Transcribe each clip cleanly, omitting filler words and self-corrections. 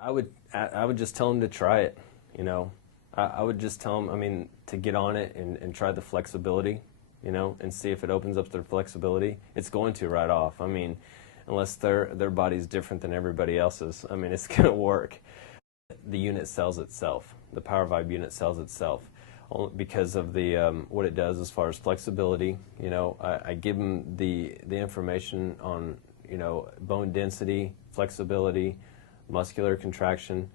I would just tell them to try it, you know. I would just tell them, I mean, to get on it and try the flexibility, you know, and see if it opens up their flexibility. It's going to right off. I mean, unless their body's different than everybody else's, I mean, it's going to work. The unit sells itself. The PowerVibe unit sells itself because of the what it does as far as flexibility. You know, I give them the information on, you know, bone density, flexibility, muscular contraction,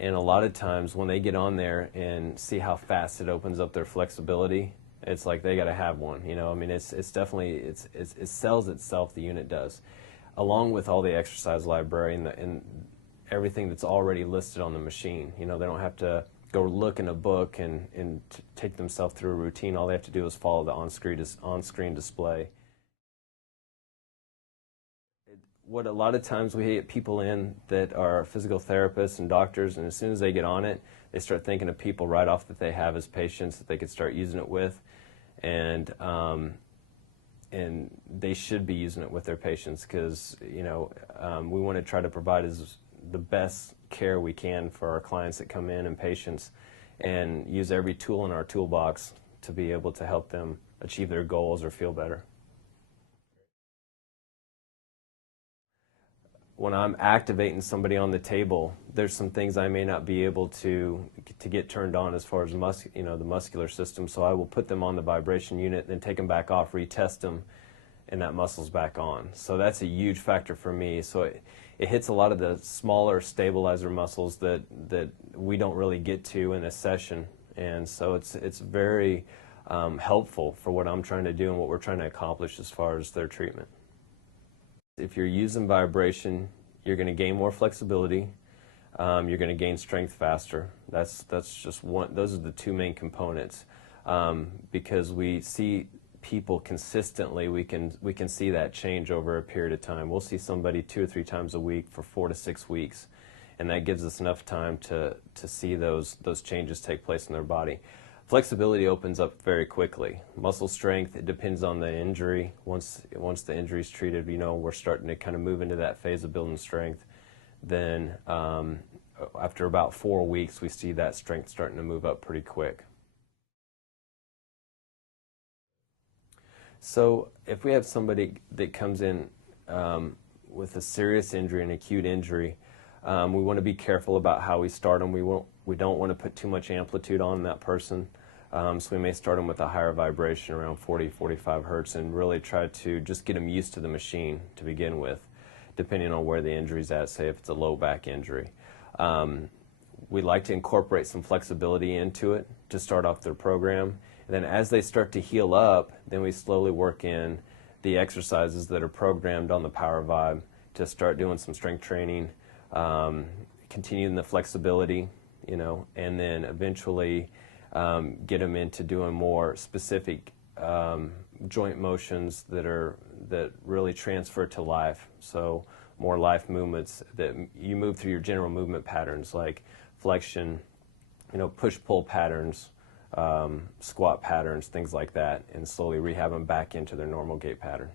and a lot of times when they get on there and see how fast it opens up their flexibility, it's like they got to have one. You know, I mean, it's definitely it sells itself. The unit does, along with all the exercise library and everything that's already listed on the machine. You know, they don't have to go look in a book and take themselves through a routine. All they have to do is follow the on-screen display. What a lot of times we get people in that are physical therapists and doctors, and as soon as they get on it, they start thinking of people right off that they have as patients that they could start using it with, and they should be using it with their patients because, you know, we want to try to provide the best care we can for our clients that come in and patients, and use every tool in our toolbox to be able to help them achieve their goals or feel better. When I'm activating somebody on the table, there's some things I may not be able to get turned on as far as the muscular system. So I will put them on the vibration unit, then take them back off, retest them, and that muscle's back on. So that's a huge factor for me. So it hits a lot of the smaller stabilizer muscles that we don't really get to in a session, and so it's very helpful for what I'm trying to do and what we're trying to accomplish as far as their treatment. If you're using vibration, you're going to gain more flexibility. You're going to gain strength faster. That's just one. Those are the two main components. Because we see people consistently, we can see that change over a period of time. We'll see somebody 2 or 3 times a week for 4 to 6 weeks, and that gives us enough time to see those changes take place in their body. Flexibility opens up very quickly. Muscle strength, it depends on the injury. Once the injury is treated, you know, we're starting to kind of move into that phase of building strength. Then after about 4 weeks, we see that strength starting to move up pretty quick. So if we have somebody that comes in with a serious injury, an acute injury, we want to be careful about how we start them. We don't want to put too much amplitude on that person. So we may start them with a higher vibration around 40, 45 hertz and really try to just get them used to the machine to begin with, depending on where the injury's at, say if it's a low back injury. We like to incorporate some flexibility into it to start off their program. And then as they start to heal up, then we slowly work in the exercises that are programmed on the PowerVibe to start doing some strength training, continuing the flexibility, you know, and then eventually get them into doing more specific joint motions that really transfer to life. So more life movements that you move through your general movement patterns like flexion, you know, push-pull patterns, squat patterns, things like that, and slowly rehab them back into their normal gait pattern.